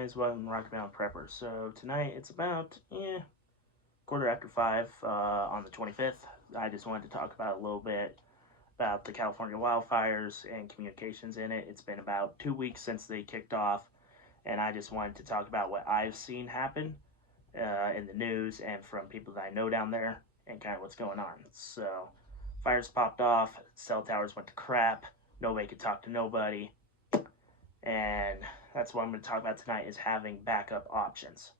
guys, welcome to Rocky Mountain Prepper. So tonight it's about quarter after 5 on the 25th. I just wanted to talk about a little bit about the California wildfires and communications in it. It's been about 2 weeks since they kicked off, and I just wanted to talk about what I've seen happen in the news and from people that I know down there and kind of what's going on. So fires popped off, cell towers went to crap, nobody could talk to nobody, and that's what I'm going to talk about tonight is having backup options.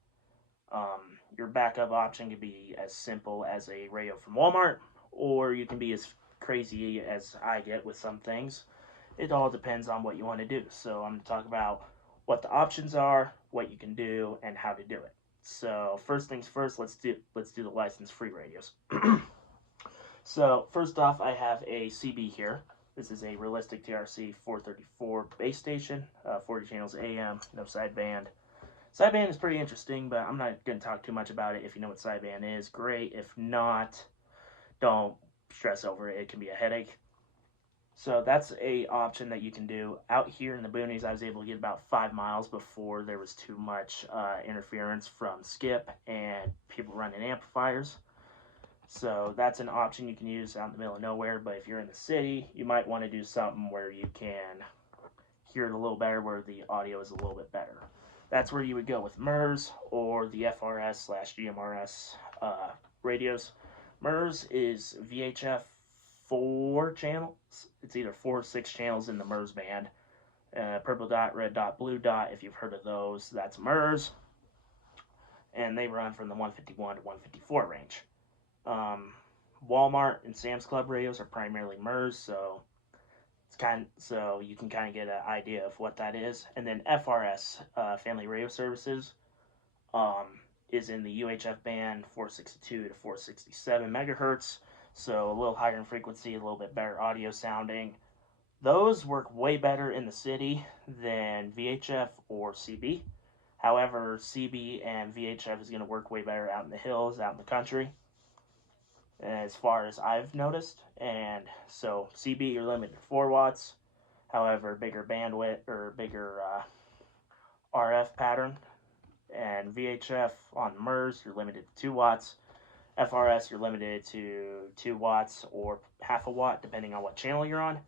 Your backup option can be as simple as a radio from Walmart, or you can be as crazy as I get with some things. It all depends on what you want to do. So I'm going to talk about what the options are, what you can do, and how to do it. So first things first, let's do the license-free radios. So first off, I have a CB here. This is a Realistic TRC 434 base station, 40 channels AM, no sideband. Sideband is pretty interesting, but I'm not going to talk too much about it. If you know what sideband is, great. If not, don't stress over it. It can be a headache. So that's a option that you can do. Out here in the boonies, I was able to get about 5 miles before there was too much interference from skip and people running amplifiers. So that's an option you can use out in the middle of nowhere. But if you're in the city, you might want to do something where you can hear it a little better, where the audio is a little bit better. That's where you would go with MURS or the FRS/GMRS radios. MURS is VHF 4 channels. It's either 4 or 6 channels in the MURS band. Purple dot, red dot, blue dot, if you've heard of those, that's MURS. And they run from the 151 to 154 range. Walmart and Sam's Club radios are primarily MURS, so you can kind of get an idea of what that is. And then FRS, Family Radio Services, is in the UHF band 462 to 467 megahertz, so a little higher in frequency, a little bit better audio sounding. Those work way better in the city than VHF or CB. However, CB and VHF is going to work way better out in the hills, out in the country, as far as I've noticed. And so CB, you're limited to 4 watts. However, bigger bandwidth or bigger RF pattern. And VHF on MURS, you're limited to 2 watts. FRS, you're limited to 2 watts or half a watt, depending on what channel you're on.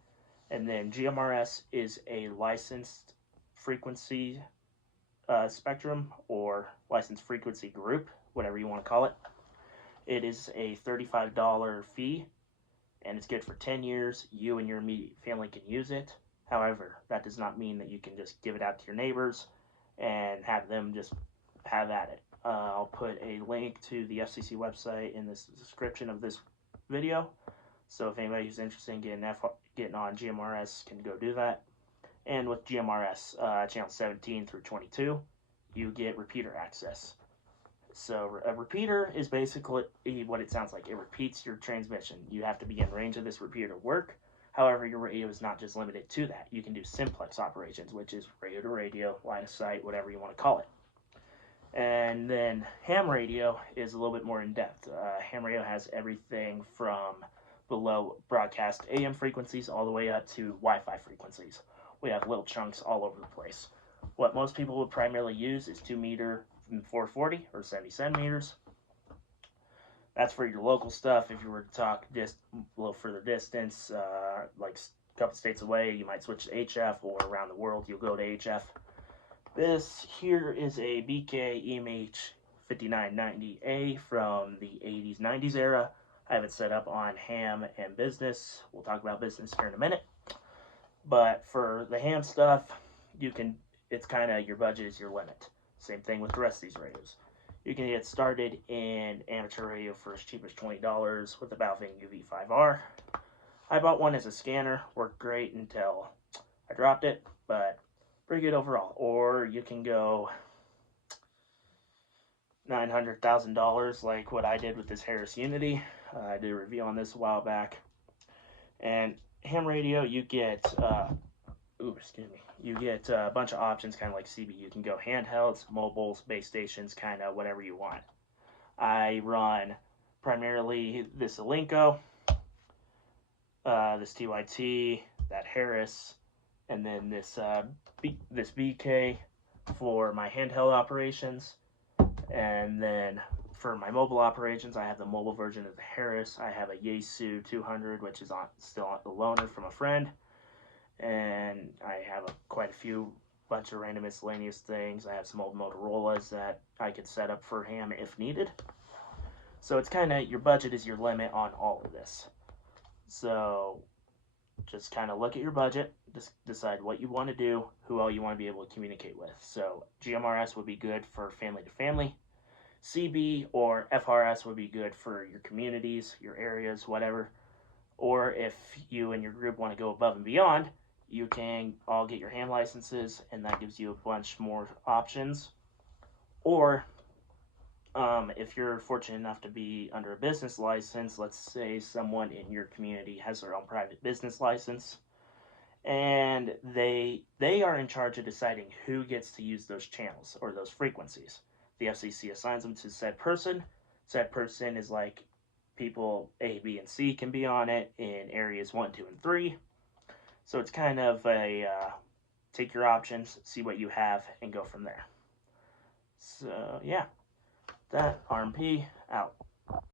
And then GMRS is a licensed frequency spectrum or licensed frequency group, whatever you want to call it. It is a $35 fee, and it's good for 10 years. You and your immediate family can use it. However, that does not mean that you can just give it out to your neighbors and have them just have at it. I'll put a link to the FCC website in the description of this video. So if anybody who's interested in getting on GMRS can go do that. And with GMRS, channel 17 through 22, you get repeater access. So a repeater is basically what it sounds like. It repeats your transmission. You have to be in range of this repeater to work. However, your radio is not just limited to that. You can do simplex operations, which is radio to radio, line of sight, whatever you want to call it. And then ham radio is a little bit more in depth. Ham radio has everything from below broadcast AM frequencies all the way up to Wi-Fi frequencies. We have little chunks all over the place. What most people would primarily use is 2 meter 440 or 70 centimeters. That's for your local stuff. If you were to talk just a little further distance, like a couple states away, you might switch to HF, or around the world, you'll go to HF. This here is a BK EMH 5990A from the 80s, 90s era. I have it set up on ham and business. We'll talk about business here in a minute. But for the ham stuff, it's kind of your budget is your limit. Same thing with the rest of these radios. You can get started in amateur radio for as cheap as $20 with the Baofeng UV5R. I bought one as a scanner, worked great until I dropped it, but pretty good overall. Or you can go $900,000 like what I did with this Harris Unity. I did a review on this a while back. And ham radio, you get you get a bunch of options, kind of like CB. You can go handhelds, mobiles, base stations, kind of whatever you want. I run primarily this Alinco, this TYT, that Harris, and then this BK for my handheld operations. And then for my mobile operations, I have the mobile version of the Harris. I have a Yaesu 200, which is still on the loaner from a friend. And I have quite a bunch of random miscellaneous things. I have some old Motorola's that I could set up for him if needed. So it's kind of, your budget is your limit on all of this. So just kind of look at your budget, just decide what you want to do, who all you want to be able to communicate with. So GMRS would be good for family to family. CB or FRS would be good for your communities, your areas, whatever. Or if you and your group want to go above and beyond, you can all get your ham licenses, and that gives you a bunch more options. Or if you're fortunate enough to be under a business license, let's say someone in your community has their own private business license, and they are in charge of deciding who gets to use those channels or those frequencies. The FCC assigns them to said person. Said person is like people A, B, and C can be on it in areas 1, 2, and 3. So it's kind of a take your options, see what you have, and go from there. So yeah, that RMP out.